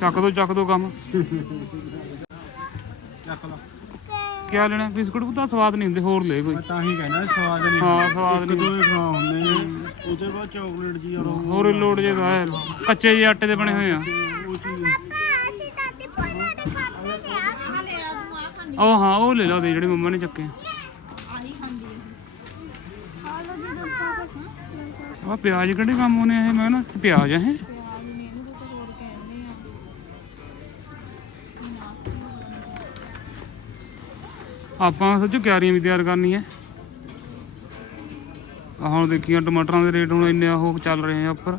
ਚੱਕ ਦੋ ਚੱਕ ਦੋ ਕੰਮ। ਚੱਕ ਲਾ। ਕਿਆ ਲੈਣਾ? ਬਿਸਕੁਟ ਤਾਂ ਸਵਾਦ ਨਹੀਂ ਹੁੰਦੇ ਹੋਰ ਲੈ ਕੋਈ। ਮੈਂ ਤਾਂ ਹੀ ਕਹਿਣਾ ਸਵਾਦ ਨਹੀਂ ਹਾਂ ਸਵਾਦ ਨਹੀਂ ਦੋਏ ਖਾ ਹੁੰਦੇ। ਨੇ। ਉਹਦੇ ਬਾਅਦ ਚਾਕਲੇਟ ਜੀ ਉਹ ਹੋਰ ਲੋੜ ਜੇ ਹੈ। ਕੱਚੇ ਜਿਹੇ ਆਟੇ ਦੇ ਬਣੇ ਹੋਏ ਆ। ਉਹ ਦੇ ਹਾਂ ਉਹ ਲੈ ਲਾ ਦੇ ਜਿਹੜੇ ਮੰਮਾ ਨੇ ਚੱਕੇ। ਆਹੀ ਖਾਂਦੀ ਹੈ ਆ ਜੀ ਪਿਆਜ਼ ਕਿਹੜੇ ਕੰਮ ਆਉਣੇ ਆ ਇਹ? ਮੈਂ ਨਾ ਪਿਆਜ਼ ਆ ਆਪਾਂ ਸੱਚੋ ਕਿਆਰੀਆਂ ਵੀ ਤਿਆਰ ਕਰਨੀਆਂ। ਆ ਹੁਣ ਦੇਖੀਆਂ ਟਮਾਟਰਾਂ ਦੇ ਰੇਟ ਹੁਣ ਇੰਨੇ ਉਹ ਚੱਲ ਰਹੇ ਆ ਉੱਪਰ।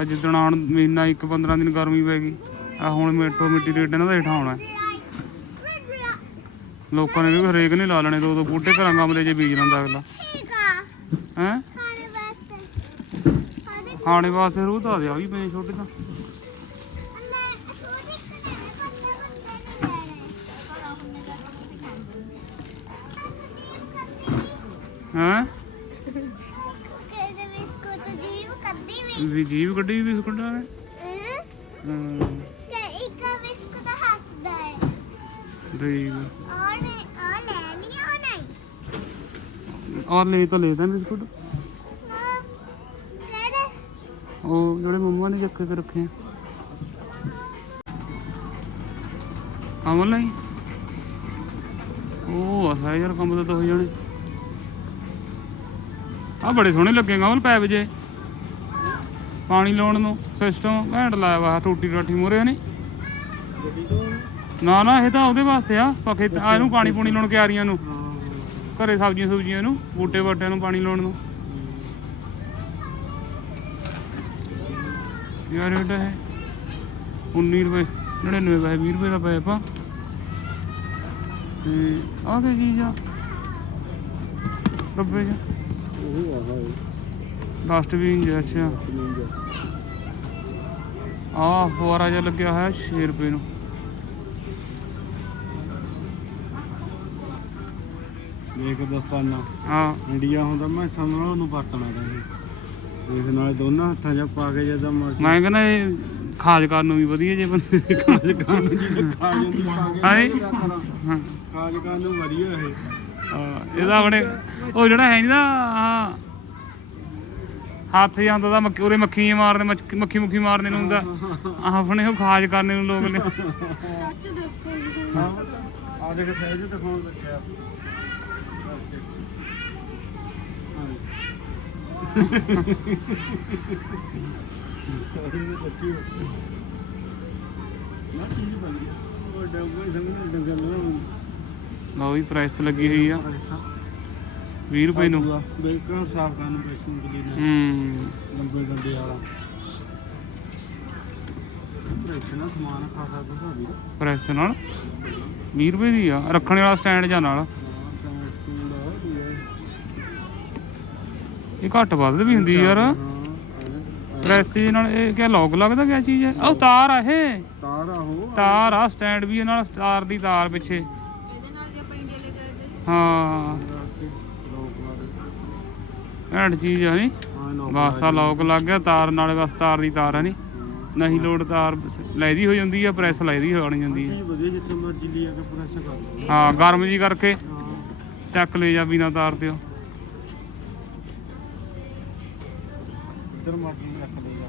ਅੱਜ ਜਿੱਦਣ ਆਉਣ ਮਹੀਨਾ ਇੱਕ 15 ਦਿਨ ਗਰਮੀ ਪੈ ਗਈ ਆ ਹੁਣ ਮੇਟੋ ਮਿੱਟੀ ਰੇਟ ਇਹਨਾਂ ਦਾ ਹੇਠਾਂ ਆਉਣਾ। ਲੋਕਾਂ ਨੇ ਵੀ ਹਰੇਕ ਨੇ ਲਾ ਲੈਣੇ ਦੋ ਦੋ ਬੂਟੇ ਘਰਾਂ ਗਮਲੇ 'ਚ ਬੀਜ ਲੈਂਦਾ ਅਗਲਾ। ਆ ਹੈ? ਖਾਣੇ ਵਾਸਤੇ। ਖਾਣੇ ਖਾਣੇ ਵਾਸਤੇ ਰੂਹ ਤਾਂ ਦੇ ਆ ਵੀ ਪਏ ਛੋਟੇ ਤਾਂ। ਹੈ? ਕਿਹਦੇ ਬਿਸਕੁਟ ਦੀ ਉਹ ਕੱਢੀ ਵੀ ਵੀ ਜੀਵ ਕੱਢੀ ਵੀ ਬਿਸਕੁਟਾਂ ਨੇ ਅਹ, ਹਾਂ। ਤੇ ਇੱਕ ਬਿਸਕੁਟ ਹੱਸਦਾ ਹੈ। ਠੀਕ ਔਰ ਨੇ ਆ ਲੈ ਲਿਆ ਉਹ ਨਹੀਂ ਔਰ ਲੈ ਤਾਂ ਲੈ ਤਾਂ ਬਿਸਕੁਟ। ਹਾਂ, ਕਿਹੜੇ ਉਹ ਜਿਹੜੇ ਮੰਮਾ ਨੇ ਚੱਕੇ ਕੇ ਰੱਖੇ ਆ। ਉਹ ਅਸਾ ਯਾਰ ਕੰਮ ਤਾਂ ਹੋ ਜਾਣੇ। ਆ ਬੜੇ ਸੋਹਣੇ ਲੱਗੇ ਕਮਲ ਪੈਪ ਜੇ। ਪਾਣੀ ਲਾਉਣ ਨੂੰ ਸਿਸਟਮ ਘੈਂਟ ਲਾਇਆ ਵਾ ਟੂਟੀ ਟਾਠੀ ਮੂਰੇ ਨੇ। ਨਾ ਨਾ, ਇਹ ਤਾਂ ਉਹਦੇ ਵਾਸਤੇ ਆ ਪਖੇ ਆ ਇਹਨੂੰ ਪਾਣੀ ਪੂਣੀ ਲਾਉਣ ਕਿਆਰੀਆਂ ਨੂੰ। ਘਰੇ ਸਬਜ਼ੀਆਂ ਸੁਬਜ਼ੀਆਂ ਨੂੰ, ਬੂਟੇ ਬਾਟਿਆਂ ਨੂੰ ਪਾਣੀ ਲਾਉਣ ਨੂੰ। ਯਾਰ ਰੇਟ ਹੈ 19 ਰੁਪਏ 99 ਪੈਸੇ 20 ਰੁਪਏ ਦਾ ਪੈਪ ਆ। ਤੇ ਆਹ ਕੀ ਚੀਜ਼ ਆ? ਡੱਬੇ ਚ। ਉਹ ਆ ਹਾ ਡਸਟਬਿਨ ਜਿਹਾ ਅੱਛਾ। ਆਹ ਫੁਆਰਾ ਜਿਹਾ ਲੱਗਿਆ ਹੋਇਆ 6 ਰੁਪਏ ਨੂੰ। ਦੇਖ ਦਸਤਾਨਾ ਹਾਂ। ਇੰਡੀਆ ਹੁੰਦਾ ਮੈਂ ਸਮਝ ਉਹਨੂੰ ਵਰਤਣਾ ਰਹੇ ਦੇਖ ਨਾਲੇ ਦੋਨਾਂ ਹੱਥਾਂ 'ਚ ਪਾ ਕੇ ਜਦੋਂ ਮੈਂ ਕਹਿੰਦਾ ਇਹ ਖਾਜ ਕਰਨ ਨੂੰ ਵੀ ਵਧੀਆ ਜੇ ਬੰਦੇ ਖਾਜ ਖਾਣ ਨੂੰ ਜੀ ਖਾ ਜਾਂਦੀ ਪਾ ਕੇ ਹਾਏ। ਹਾਂ। ਖਾਜ ਖਾਣ ਨੂੰ ਵਧੀਆ ਇਹ। ਹਾਂ, ਇਹਦਾ ਆਪਣੇ ਉਹ ਜਿਹੜਾ ਹੈ ਨਹੀਂ ਨਾ ਆਹ ਹੱਥ ਜਾਂਦਾ ਦਾ ਮੱਕੀ ਉਰੇ ਮੱਖੀ ਮਾਰਦੇ ਮੱਛ- ਮੱਖੀ ਮੁੱਖੀ ਮਾਰਦੇ ਨੂੰ ਹੁੰਦਾ। ਆਹ ਆਪਣੇ ਉਹ ਖਾਜ ਕਰਨੇ ਨੂੰ ਲੋਕ ਨੇ। ਚਾਚੂ ਦੇਖੋ ਜੀ ਆ ਦੇਖ ਸਹਿਜ ਦਿਖਾਉਣ ਲੱਗਿਆ ਨਾ ਚੀਜ਼ ਬਣ ਗਈ ਉਹ ਡੰਗਰ ਸੰਗ ਡੰਗਰ ਨਾ ਲਓ ਵੀ ਪ੍ਰਾਈਸ ਲੱਗੀ ਹੋਈ ਆ। 20 ਰੁਪਏ ਨੂੰ। ਬਿਲਕੁਲ ਸਾਫ਼ ਕਰਨ ਨੂੰ ਬੇਕੂਨ ਕਲੀ ਨਾ। ਹੂੰ। ਲੰਬੇ ਡੰਡੇ ਵਾਲਾ। ਪ੍ਰੇਸ਼ਨਾ ਸਮਾਨ ਖਾਸਾ ਕੁਝ ਹੋ ਗਿਆ ਪ੍ਰੈਸ ਨਾਲ? 20 ਰੁਪਏ ਦੀ ਆ। ਰੱਖਣ ਵਾਲਾ ਸਟੈਂਡ ਜਾਂ ਨਾਲ? ਇਹ ਘੱਟ ਵੱਧ ਵੀ ਹੁੰਦੀ ਯਾਰ। ਪ੍ਰੈਸ ਦੇ ਨਾਲ ਇਹ ਕਿਆ ਲੌਕ ਲੱਗਦਾ ਕਿਆ ਚੀਜ਼ ਹੈ? ਉਹ ਤਾਰ ਆ ਇਹ। ਤਾਰ ਆਹੋ ਤਾਰ ਆ ਸਟੈਂਡ ਵੀ ਇਹ ਨਾਲ ਤਾਰ ਦੀ ਤਾਰ ਪਿੱਛੇ ਇਹਦੇ ਨਾਲ ਜੇ ਆਪਾਂ ਇੰਡੀਆ ਲੈ ਕੇ ਆਏ ਹਾਂ। ਐਂਡ ਚੀਜ਼ ਆ ਨਹੀਂ ਆ ਲੌਕ ਲੱਗ ਗਿਆ ਤਾਰ ਨਾਲੇ ਬਸ ਤਾਰ ਦੀ ਤਾਰ ਆ ਨਹੀਂ ਨਹੀਂ ਲੋਡ ਤਾਰ ਲੈਦੀ ਹੋ ਜਾਂਦੀ ਆ ਪ੍ਰੈਸ ਲੈਦੀ ਹੋ ਬਣ ਜਾਂਦੀ ਆ। ਵਧੀਆ ਜਿੱਥੇ ਮਰਜ਼ੀ ਲਿਆ ਕੇ ਪ੍ਰੈਸ ਕਰ ਲਓ। ਹਾਂ ਗਰਮ ਜੀ ਕਰਕੇ ਚੱਕ ਲੈ ਜਾ ਬਿਨਾ ਤਾਰ ਤੇ। ਉਹ ਇੱਧਰ ਮਰਜ਼ੀ ਰੱਖ ਦੇਗਾ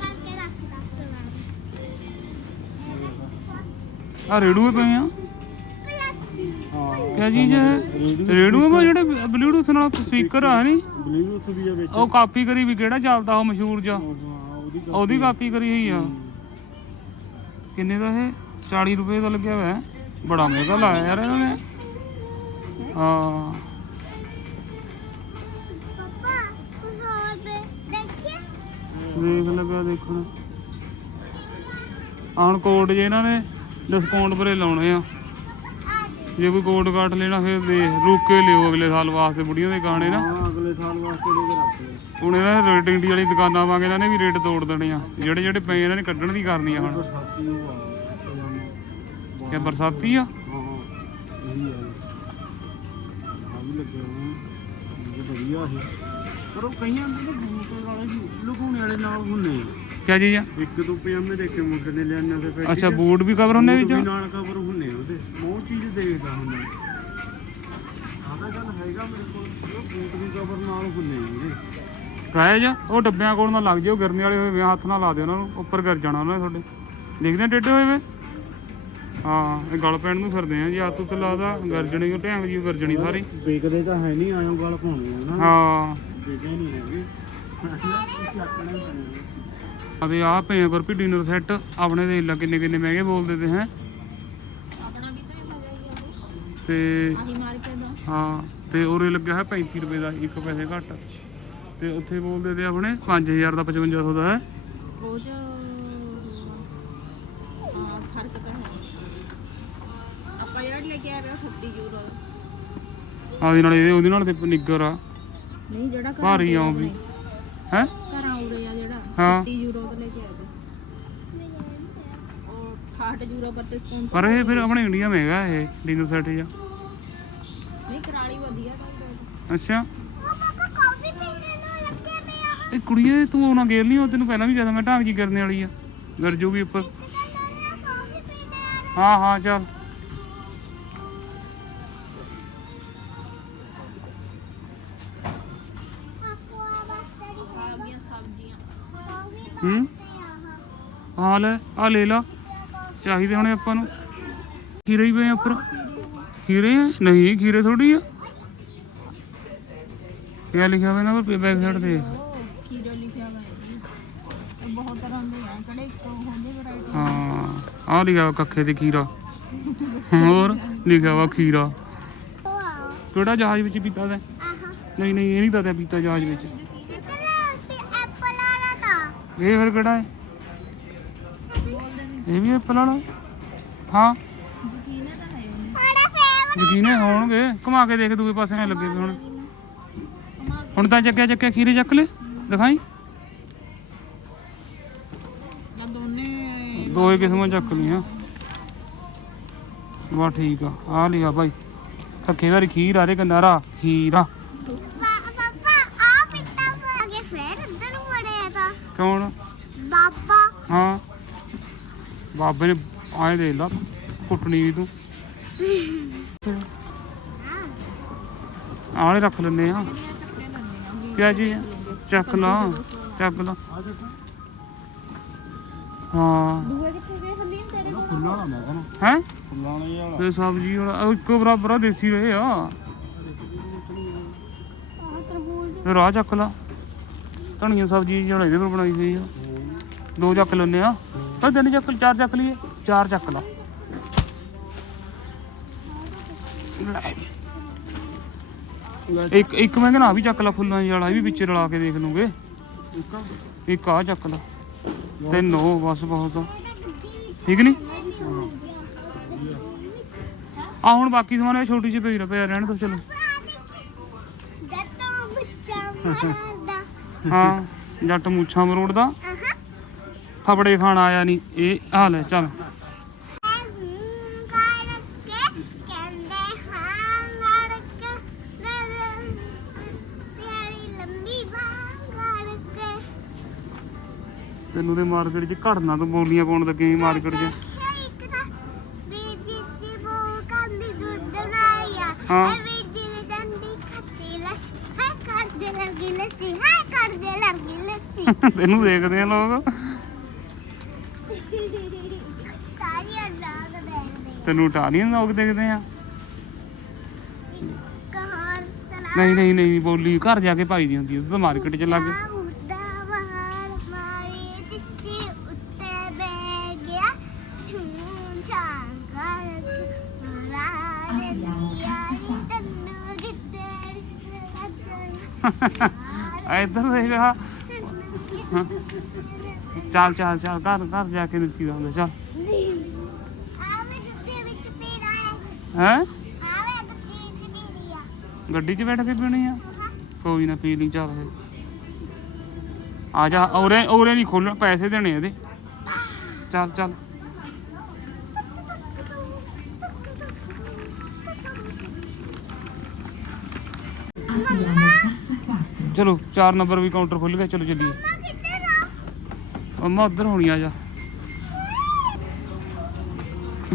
ਕਰਕੇ ਰੱਖਦਾ ਆ ਰੇੜੂਏ ਪਏ ਆ। ਚੀਜ਼ ਹੈ ਰੇੜੂਏ ਪਾ ਜਿਹੜੇ ਬਲੂਟੂਥ ਨਾਲ ਸਪੀਕਰ ਆ ਨਹੀਂ ਬਲੂਟੁੱਥ ਵੀ ਆ ਵਿੱਚ। ਉਹ ਕਾਪੀ ਕਰੀ ਵੀ ਕਿਹੜਾ ਚੱਲਦਾ ਉਹ ਮਸ਼ਹੂਰ ਜਾ ਉਹ ਉਹਦੀ ਕਾਪੀ। ਕਰੀ ਹੋਈ ਆ। ਕਿੰਨੇ ਦਾ ਇਹ? 40 ਰੁਪਏ ਦਾ ਲੱਗਿਆ ਹੋਇਆ। ਹੈ। ਬੜਾ ਮਹਿੰਗਾ ਲਾਇਆ ਯਾਰ ਇਹਨਾਂ ਨੇ। ਹਾਂ। ਦੇਖ ਲੱਗਾ ਦੇਖਣ। ਆਣ ਕੋਡ ਜੇ ਇਹਨਾਂ ਨੇ ਡਿਸਕਾਊਂਟ ਪਰੇ ਲਾਉਣੇ ਆ। ਜੇ ਕੋਈ ਕੋਡ ਕਾਟ ਲੈਣਾ ਫਿਰ ਦੇ ਰੁੱਕ ਕੇ ਲਿਓ ਅਗਲੇ ਸਾਲ ਵਾਸਤੇ ਬੁੜੀਆਂ ਦੇ ਗਾਣੇ ਨਾ। ਹਾਂ ਅਗਲੇ ਸਾਲ ਵਾਸਤੇ ਲੈ ਕੇ ਰੱਖ ਲਓ। ਹੁਣ ਇਹਨਾਂ ਨੇ ਰੇਟਿੰਗ ਵਾਲੀ ਦੁਕਾਨਾਂ ਵਾਂਗੇ ਇਹਨਾਂ ਨੇ ਵੀ ਰੇਟ ਤੋੜ ਦੇਣੇ ਆ। ਜਿਹੜੇ ਜਿਹੜੇ ਪਏ ਇਹਨਾਂ ਨੇ ਕੱਢਣ ਦੀ ਕਰਨੀ ਆ ਹੁਣ। ਸਾਥੀ ਉਹ ਆ ਕਿ ਬਰਸਾਤੀ ਆ? ਹਾਂ ਹਾਂ ਇਹੀ ਆ ਆ ਵੀ ਲੱਗਿਆ ਹੋਇਆ ਇਹ ਵਧੀਆ ਹੈ ਪਰ ਉਹ ਕਈਆਂ ਦੇ ਨਾ ਬੂਟ ਵਾਲੇ ਵੀ ਲੁਕਾਉਣੇ ਵਾਲੇ ਨਾਲ ਹੁੰਨੇ ਆ। ਕਿਆ ਚੀਜ਼ ਆ? ਇੱਕ ਦੋ ਪਜਾਮੇ ਦੇਖੇ ਮੁੰਡੇ ਨੇ ਲਿਆਣੇ ਉਹਦੇ ਪੇਟੀ ਅੱਛਾ ਬੂਟ ਵੀ ਕਵਰ ਹੁੰਨੇ ਵਿੱਚ? ਨਾਲ ਕਵਰ ਹੁੰਨੇ ਆ ਉਹਦੇ। ਬਹੁਤ ਚੀਜ਼ ਦੇਖਦਾ ਹੁੰਦਾ। ਆਦਾ ਗੱਲ ਹੈਗਾ ਮੇਰੇ ਕੋਲ ਉਹ ਬੂਟ ਵੀ ਕਵਰ ਨਾਲ ਹੁੰਨੇ ਆ ਉਹਦੇ। ਰਾਇਜ ਉਹ ਡੱਬਿਆਂ ਕੋਲ ਨਾ ਲੱਗ ਜਿਓ ਗਰਮੀ ਵਾਲੇ ਹੋਏ ਵੇ ਹੱਥ ਨਾਲ ਲਾ ਦਿਓ ਉਹਨਾਂ ਨੂੰ ਉੱਪਰ ਕਰ ਜਾਣਾ ਉਹਨਾਂ ਨੇ ਤੁਹਾਡੇ। ਦੇਖਦੇ ਆ ਟੇਢੇ ਹੋਏ ਵੇ? ਹਾਂ ਇਹ ਗਲ ਪੈਣ ਨੂੰ ਫਿਰਦੇ ਆ ਜੀ ਆਤੂ ਤੇ ਲਾਦਾ ਗਰਜਣੀ ਉਹ ਟੈਂਗ ਜੀ ਗਰਜਣੀ ਸਾਰੀ। ਵੇਖਦੇ ਤਾਂ ਹੈ ਨਹੀਂ ਆਇਓ ਗੱਲ ਪਾਉਣੀ ਆ ਨਾ। ਹਾਂ। ਵੇਖੇ ਨਹੀਂ ਹੈਗੇ। ਅਤੇ ਆਹ ਪਏ ਗੁਰਪੀ ਡਿਨਰ ਸੈੱਟ ਆਪਣੇ ਦੇ ਲਾ ਕਿੰਨੇ ਕਿੰਨੇ ਮਹਿੰਗੇ ਬੋਲਦੇ ਤੇ ਹੈ। ਆਪਣਾ ਵੀ ਤਾਂ ਹੈਗਾ ਹੀ ਆ ਕੁਛ। ਤੇ ਆਹੀ ਮਾਰਕੇ ਦਾ। ਹਾਂ ਤੇ ਉਰੇ ਲੱਗਿਆ ਹੈ 35 ਰੁਪਏ ਦਾ ਇੱਕ ਪੈਸੇ ਘੱਟ। ਤੇ ਉੱਥੇ ਬੋਲਦੇ ਤੇ ਆਪਣੇ 5000 ਦਾ 5500 ਦਾ ਹੈ। ਉਹ ਚ ਹਾਂ ਫ਼ਰਕ ਤਾਂ ਹੈ। ਆਪਾਂ ਜਿਹੜਾ ਲੈ ਕੇ ਆਏ ਵੇ ਉਹ 38 ਯੂਰੋ ਦਾ ਆਦੀ ਨਾਲ ਇਹਦੇ ਉਹਦੇ ਨਾਲ ਤੇ ਨਿੱਗਰ ਆ। ਨਹੀਂ ਜਿਹੜਾ ਘਰਾਂ ਭਾਰੀ ਆ ਉਰੇ ਵੀ। ਹੈ? ਘਰਾਂ ਆ ਹਾਂ। 38 ਯੂਰੋ ਦਾ ਲੈ ਕੇ ਆਏ ਵੇ ਉਹ 68 ਯੂਰੋ ਪਰ ਤੇ ਸਪੂਨ ਪਰ ਇਹ ਫਿਰ ਆਪਣੇ ਇੰਡੀਆ ਮਹਿੰਗਾ ਇਹ ਡਿਨਰ ਸੈੱਟ ਜਾਂ ਨਹੀਂ ਕਰਾਲੀ ਵਧੀਆ ਤਾਂ ਅੱਛਾ। ਉਹ ਪਾਪਾ ਕਾਫੀ ਪੀਣੇ ਨੂੰ ਲੱਗੇ ਪਿਆ ਇਹ ਕੁੜੀਏ ਤੂੰ ਉਹਨਾਂ ਗੇਰ ਨਹੀਂ ਉਹ ਤੈਨੂੰ ਪਹਿਲਾਂ ਵੀ ਕਹਦਾ ਮੈਂ ਢਾਂਗ ਜੀ ਕਰਨੇ ਵਾਲੀ ਆ। ਗਰ ਜੂਗੀ ਉੱਪਰ। ਹਾਂ ਹਾਂ ਚੱਲ। ਹੂੰ? ਹਾਂ ਲੈ ਆ ਲੈ ਲਾ। ਚਾਹੀਦੇ ਹੋਣੇ ਆਪਾਂ ਨੂੰ। ਖੀਰੇ ਹੀ ਪਏ ਆ ਉੱਪਰ। ਖੀਰੇ ਆ? ਨਹੀਂ ਖੀਰੇ ਥੋੜੀ ਆ। ਕਿਆ ਲਿਖਿਆ ਹੋਇਆ ਨਾ ਪਰ ਬੈਕ ਸਾਈਡ ਤੇ। ਖੀਰੇ ਲਿਖਿਆ ਹੋਇਆ ਹੈ ਇਹ ਬਹੁਤ ਤਰ੍ਹਾਂ ਦੇ ਆ। ਕਿਹੜੇ ਇੱਕ ਹੁੰਦੇ ਵੈਰਾਈਟੀ ਹਾਂ ਆ ਲਿਖਿਆ ਵਾ ਕੱਖੇ ਤੇ ਖੀਰਾ। ਹੋਰ ਲਿਖਿਆ ਵਾ ਖੀਰਾ। ਕਿਹੜਾ ਜਹਾਜ਼ ਵਿੱਚ ਪੀਤਾ ਤੈਂ ਆਹਾ। ਨਹੀਂ ਨਹੀਂ ਇਹ ਨਹੀਂ ਤਾਂ ਤੈਂ ਪੀਤਾ ਜਹਾਜ਼ ਵਿੱਚ। ਆ ਇਹ ਫਿਰ ਕਿਹੜਾ ਹੈ? ਇਹ ਵੀ ਐਪਲ ਵਾਲਾ? ਹਾਂ। ਯਕੀਨ ਯਕੀਨੇ ਹੋਣਗੇ। ਘੁਮਾ ਕੇ ਦੇਖ ਦੂਏ ਪਾਸੇ ਨਾਲ ਲੱਗੇ ਵੀ ਹੁਣ। ਹੁਣ ਤਾਂ ਚੱਕਿਆ ਚੱਕਿਆ, ਖੀਰੇ ਚੱਕ ਲੈ ਦਿਖਾਈ। ਜਾਂ ਦੋਏ ਕਿਸਮਾਂ ਚੱਕ ਲਈਆਂ। ਵਾ ਠੀਕ ਆ। ਆ ਲਿਆ ਭਾਈ ਥੱਕੇ ਵਾਰੀ ਖੀਰ ਆ ਰੇ ਕੰਨਾਰਾ ਖੀਰਾ ਪਾਪਾ ਆ ਪਿੱਤਾ ਅੱਗੇ ਫੇਰ ਇੱਧਰ ਨੂੰ ਵੜਿਆ ਤਾਂ ਕੌਣ ਬਾਬਾ ਹਾਂ ਬਾਬੇ ਨੇ ਆਏ ਦੇ ਲਾ, ਕੁੱਟਣੀ ਵੀ ਤੂੰ। ਆਲੇ ਰੱਖ ਲੈਨੇ ਆ। ਕਿਆ ਜੀ, ਚੱਕ ਲਾ ਚੱਕ ਲਾ। ਹਾਂ। ਦੂਏ ਕਿੱਥੇ ਗਏ ਹਲੀਮ ਤੇਰੇ ਕੋਲ ਖੁੱਲਾ ਨਾ ਮੈਂ ਕਹਿੰਦਾ ਹੈ? ਖੁੱਲਾ ਨਹੀਂ ਵਾਲਾ ਤੇ ਸਬਜ਼ੀ ਵਾਲਾ ਇੱਕੋ ਬਰਾਬਰ ਆ, ਦੇਸੀ ਰਹੇ ਆ। ਆਹ ਤਰਬੂਜ ਚੱਕ ਲਾ। ਧਨੀਆ ਸਬਜ਼ੀ ਜਿਹੜਾ ਇਹਦੇ ਪਰ ਬਣਾਈ ਹੋਈ ਆ। ਦੋ ਚੱਕ ਲੈਨੇ ਆ। ਪਰ ਤਿੰਨ ਚੱਕ ਚਾਰ ਚੱਕ ਲਈਏ ਚਾਰ ਚੱਕ ਲਾ। ਇੱਕ ਇੱਕ ਮੈਂ ਕਹਿੰਦਾ ਵੀ ਚੱਕ ਲਾ ਫੁੱਲਾਂ ਵਾਲਾ ਇਹ ਵੀ ਵਿੱਚ ਰਲਾ ਕੇ ਦੇਖ ਲੂਗੇ। ਇੱਕ ਆ ਚੱਕ ਲਾ ਤਿੰਨ ਉਹ ਬਸ ਬਹੁਤ ਆ। ਠੀਕ ਨਹੀਂ ਆ ਹੁਣ ਬਾਕੀ ਸਮਾਨ ਇਹ ਛੋਟੀ ਜਿਹੀ ਪਈ ਪਿਆ ਰਹਿਣ ਦੋ ਚਲੋ। ਹਾਂ ਜੱਟ ਮੁੱਛਾਂ ਮਰੋੜਦਾ। ਆਹਾ ਥਪੜੇ ਖਾਣ ਆਇਆ ਨਹੀਂ ਇਹ ਹਾਲ ਲੈ, ਚੱਲ। ਤੈਨੂੰ ਤੇ ਮਾਰਕੀਟ 'ਚ ਘੜਨਾ ਤੂੰ, ਬੋਲੀਆਂ ਪਾਉਣ ਲੱਗੇ ਮਾਰਕੀਟ 'ਚ। ਹਾਂ। ਵੀਰ ਜੀ ਨੇ ਦੰਦੀ ਖੱਟੀ ਲੱਸੀ ਹਾਏ ਕਰਦੇ ਲੱਗੀ ਲੱਸੀ ਹਾਏ ਕਰਦੇ ਲੱਗੀ ਲੱਸੀ ਤੈਨੂੰ ਦੇਖਦੇ ਆ ਲੋਕ ਸਾਰੀਆਂ ਲਾਗ ਦੇਖਦੇ ਤੈਨੂੰ ਇਟਾਲੀਅਨ ਲੋਕ ਦੇਖਦੇ ਆ। ਕਹਾਰ ਸਲਾ ਨਹੀਂ ਨਹੀਂ ਨਹੀਂ ਬੋਲੀ ਘਰ ਜਾ ਕੇ ਪਾਈ ਦੀ ਹੁੰਦੀ ਆ, ਤਾਂ ਮਾਰਕੀਟ 'ਚ ਲੱਗ ਉੱਡਾ ਬਹਾਰ ਮਾਰੀ ਚਿੱਚੀ ਉੱਤੇ ਬਹਿ ਗਿਆ ਛੂੰ ਚਾਂਗਾ ਮਾਰੇ ਯਾਰੀ ਚੱਲ ਚੱਲ ਚੱਲ ਘਰ ਘਰ ਜਾ ਕੇ ਨੱਚੀ ਦਾ ਹੁੰਦਾ ਚੱਲ। ਹੈ? ਗੱਡੀ 'ਚ ਬੈਠ ਕੇ ਪੀਣੀ ਆ? ਕੋਈ ਨਾ ਪੀ ਲਈ ਚੱਲ ਆ ਜਾ ਔਰੇ ਔਰੇ ਨਹੀਂ ਖੋਲਣ ਪੈਸੇ ਦੇਣੇ ਇਹਦੇ। ਚੱਲ ਚੱਲ। ਚਲੋ 4 ਨੰਬਰ ਵੀ ਕਾਊਂਟਰ ਖੁੱਲ ਗਿਆ ਚਲੋ ਚੱਲੀਏ। ਮੰਮਾ ਕਿੱਧਰ ਆ? ਅੰਮਾ ਉੱਧਰ ਹੋਣੀ ਆ ਜਾ।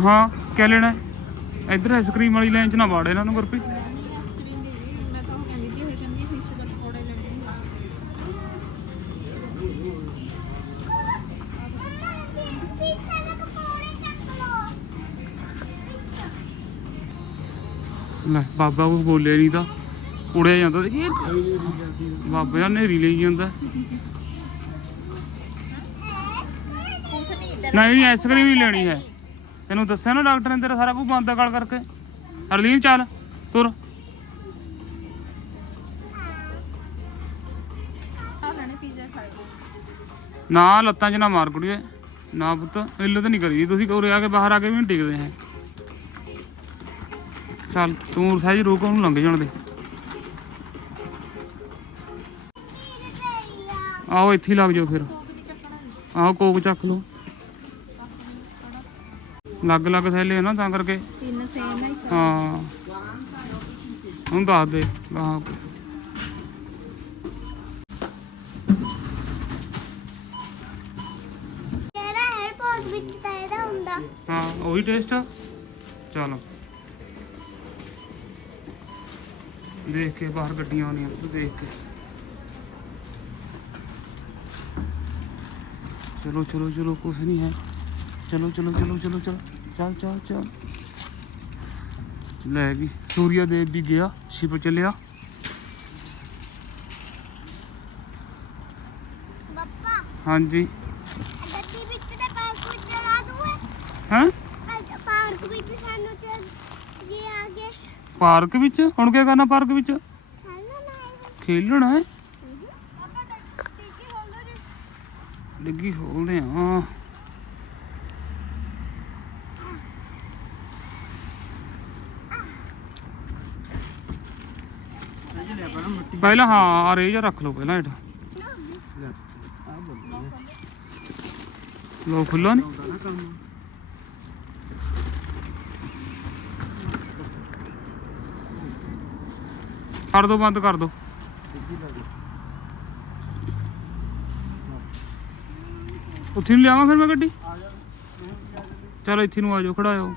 ਹਾਂ ਕਿਆ ਲੈਣਾ? ਹੈ? ਇੱਧਰ ਆਈਸਕ੍ਰੀਮ ਵਾਲੀ ਲਾਈਨ 'ਚ ਨਾ ਵਾੜ ਇਹਨਾਂ ਨੂੰ ਗੁਰਪ੍ਰੀਤ। ਉਹ ਉਹ ਲੋ ਬਾਬਾ ਕੁਝ ਬੋਲੇ ਨਹੀਂ ਤਾਂ। ਉੜਿਆ ਜਾਂਦਾ ਤੇ ਇਹ ਬਾਬਾ ਯਾਰ ਨੇਰੀ ਲਈ ਜਾਂਦਾ। ਨਹੀਂ ਆਈਸਕ੍ਰੀਮ ਹੀ ਲੈਣੀ ਹੈ। ਤੈਨੂੰ ਦੱਸਿਆ ਨਾ ਡਾਕਟਰ ਨੇ ਤੇਰਾ ਸਾਰਾ ਕੁਝ ਬੰਦ ਕਾਲ ਕਰਕੇ। ਹਰਲੀਨ, ਚੱਲ, ਤੁਰ। ਨਾ, ਲੱਤਾਂ 'ਚ ਨਾ ਮਾਰ ਕੁੜੀਏ। ਨਾ ਪੁੱਤ, ਇੱਲਤ ਨਹੀਂ ਕਰੀ ਤੁਸੀਂ ਉਰੇ ਆ ਕੇ ਬਾਹਰ ਆ ਕੇ ਵੀ ਨਹੀਂ ਟਿਕਦੇ ਹੈ। ਚੱਲ, ਤੂੰ ਸਹਿਜ ਰੋਕ ਉਹਨੂੰ ਲੰਘ ਜਾਣ ਦੇ। ਆਓ, ਇੱਥੇ ਹੀ ਲੱਗ ਜਾਓ ਫਿਰ। ਕੋਕ ਆਓ, ਕੋਕ ਚੱਕ ਲਓ। ਲੱਗ ਲੱਗ ਥੈਲੇ ਆ ਨਾ ਤਾਂ ਕਰਕੇ। ਤਿੰਨ ਸੇਮ ਹੈ। ਹਾਂ। ਹੁਣ ਦੱਸ ਦੇ ਆਹ ਜਿਹੜਾ 에어ਪੋਰਟ ਵਿੱਚ ਤਾਂ ਇਹਦਾ ਹੁੰਦਾ? ਹਾਂ ਉਹੀ ਟੇਸਟ ਆ। ਚਲੋ। ਦੇਖ ਕੇ ਬਾਹਰ ਗੱਡੀਆਂ ਆਉਣੀਆਂ ਤੂੰ ਦੇਖ ਕੇ। ਚਲੋ ਚਲੋ ਚਲੋ ਕੁਛ ਨਹੀਂ ਹੈ। ਚਲੋ ਚਲੋ ਚਲੋ ਚਲੋ ਚਲੋ। ਚੱਲ ਚੱਲ ਚੱਲ। ਲੈ ਵੀ ਸੂਰਿਆ ਦੇਵ ਵੀ ਗਿਆ ਸ਼ਿਪ ਚੱਲਿਆ। ਬੱਪਾ ਹਾਂਜੀ। ਗੱਡੀ ਵਿੱਚ ਤੇ ਪਾਰਕ ਵਿੱਚ ਚਲਾ ਦੂਏ ਹੈਂ? ਪਾਰਕ ਵਿੱਚ ਸਾਨੂੰ ਤੇ ਜੇ ਆ ਗਏ। ਪਾਰਕ ਵਿੱਚ? ਹੁਣ ਕੀ ਕਰਨਾ ਪਾਰਕ ਵਿੱਚ? ਖੇਲਣਾ ਹੈ? ਡਿੱਗੀ ਖੋਲਦੇ ਆ ਪਹਿਲਾਂ ਹਾਂ ਆ ਰੇਜ ਰੱਖ ਲਓ ਪਹਿਲਾਂ ਹੇਠ ਲੋ ਖੁੱਲੋ ਨੀ ਕਰ ਦੋ ਬੰਦ ਕਰ ਦੋ ਉੱਥੇ ਨੂੰ ਲਿਆਵਾਂ ਫਿਰ ਮੈਂ ਗੱਡੀ ਚਲ ਇੱਥੇ ਨੂੰ ਆ ਜਾਓ ਖੜਾਇਓ